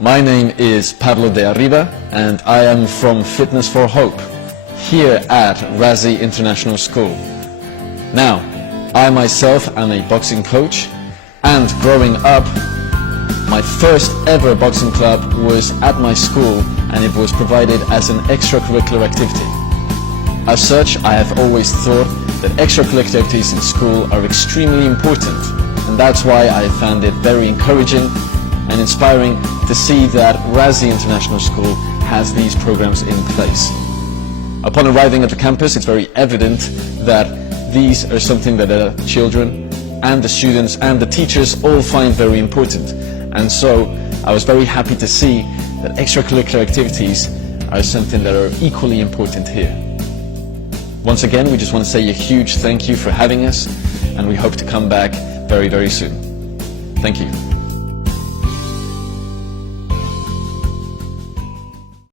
My name is Pablo De Arriba and I am from Fitness for Hope here at Razi International School. Now, I myself am a boxing coach, and growing up, my first ever boxing club was at my school, and it was provided as an extracurricular activity. As such, I have always thought that extracurricular activities in school are extremely important, and that's why I found it very encouraging and inspiring to see that Razi International School has these programs in place. Upon arriving at the campus, it's very evident that these are something that the children and the students and the teachers all find very important. And so I was very happy to see that extracurricular activities are something that are equally important here. Once again, we just want to say a huge thank you for having us, and we hope to come back very, very soon. Thank you.